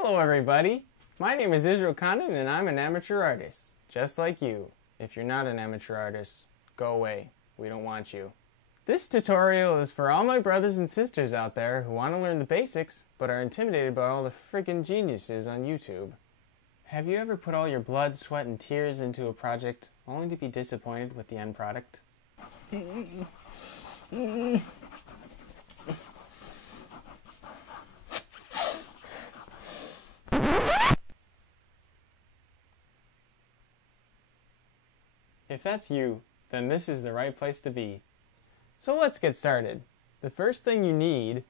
Hello everybody, my name is Israel Condon and I'm an amateur artist, just like you. If you're not an amateur artist, go away, we don't want you. This tutorial is for all my brothers and sisters out there who want to learn the basics but are intimidated by all the freaking geniuses on YouTube. Have you ever put all your blood, sweat, and tears into a project only to be disappointed with the end product? If that's you, then this is the right place to be. So let's get started. The first thing you need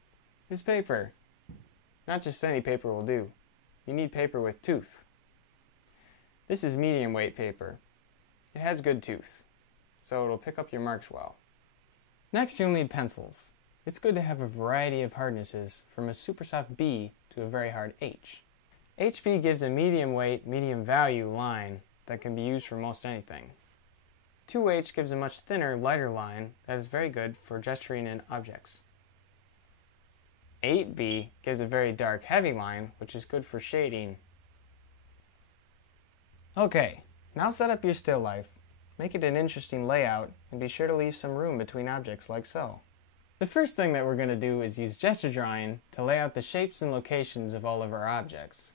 is paper. Not just any paper will do. You need paper with tooth. This is medium weight paper. It has good tooth, so it'll pick up your marks well. Next you'll need pencils. It's good to have a variety of hardnesses from a super soft B to a very hard H. HB gives a medium weight, medium value line that can be used for most anything. 2H gives a much thinner, lighter line that is very good for gesturing in objects. 8B gives a very dark, heavy line, which is good for shading. Okay, now set up your still life. Make it an interesting layout, and be sure to leave some room between objects like so. The first thing that we're going to do is use gesture drawing to lay out the shapes and locations of all of our objects.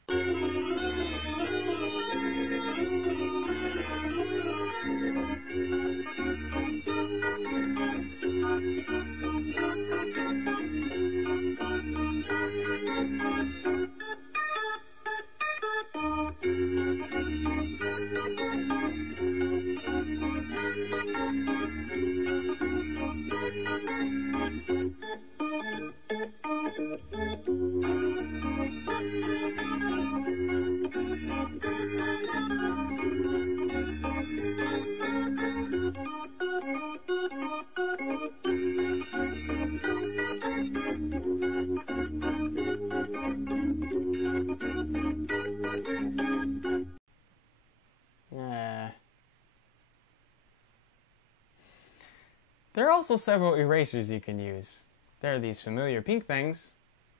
There are also several erasers you can use. There are these familiar pink things,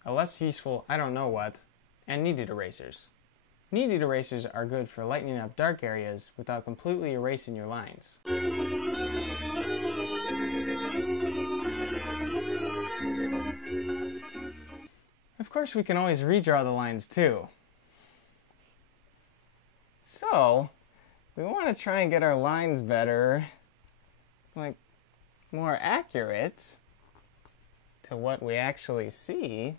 a less useful I don't know what, and kneaded erasers. Kneaded erasers are good for lightening up dark areas without completely erasing your lines. Of course, we can always redraw the lines too. So, we want to try and get our lines better, more accurate to what we actually see.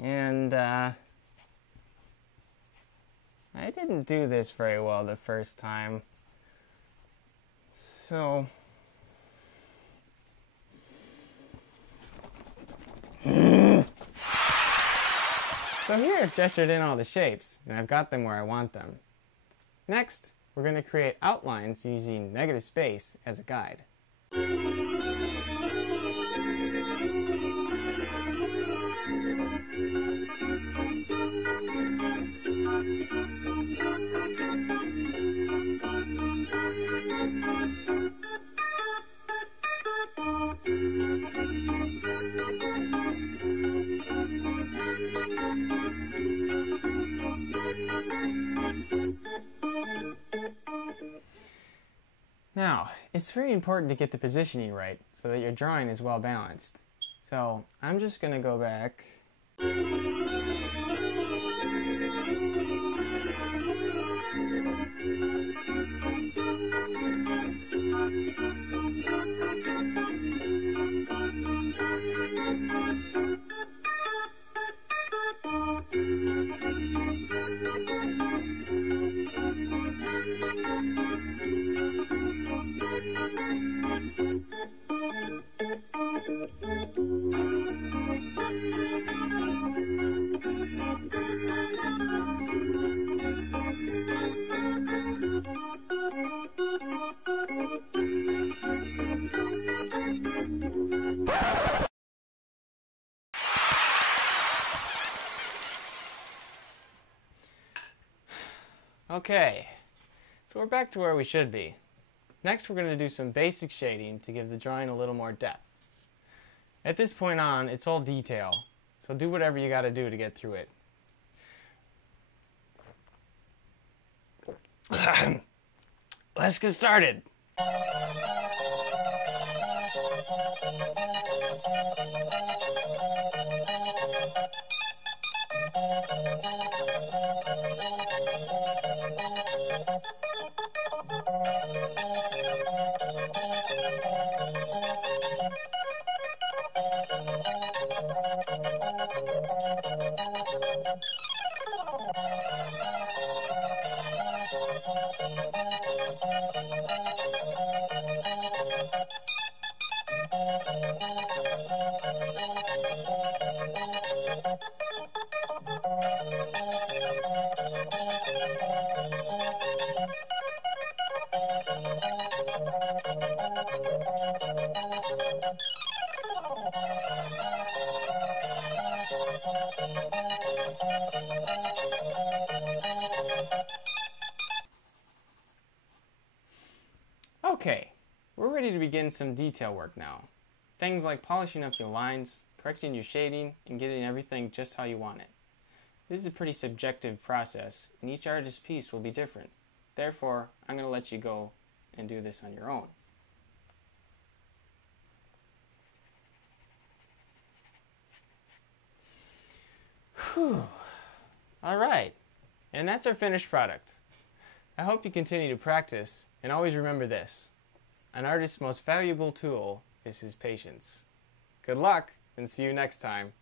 And I didn't do this very well the first time. So here I've gestured in all the shapes, and I've got them where I want them. Next, we're going to create outlines using negative space as a guide. Now, it's very important to get the positioning right so that your drawing is well balanced. So, I'm just going to go back . Okay, so we're back to where we should be. Next we're going to do some basic shading to give the drawing a little more depth. At this point on, it's all detail, so do whatever you got to do to get through it. Let's get started. Okay, we're ready to begin some detail work now. Things like polishing up your lines, correcting your shading, and getting everything just how you want it. This is a pretty subjective process, and each artist's piece will be different. Therefore, I'm going to let you go and do this on your own. Whew. Alright, and that's our finished product. I hope you continue to practice, and always remember this: an artist's most valuable tool is his patience. Good luck, and see you next time.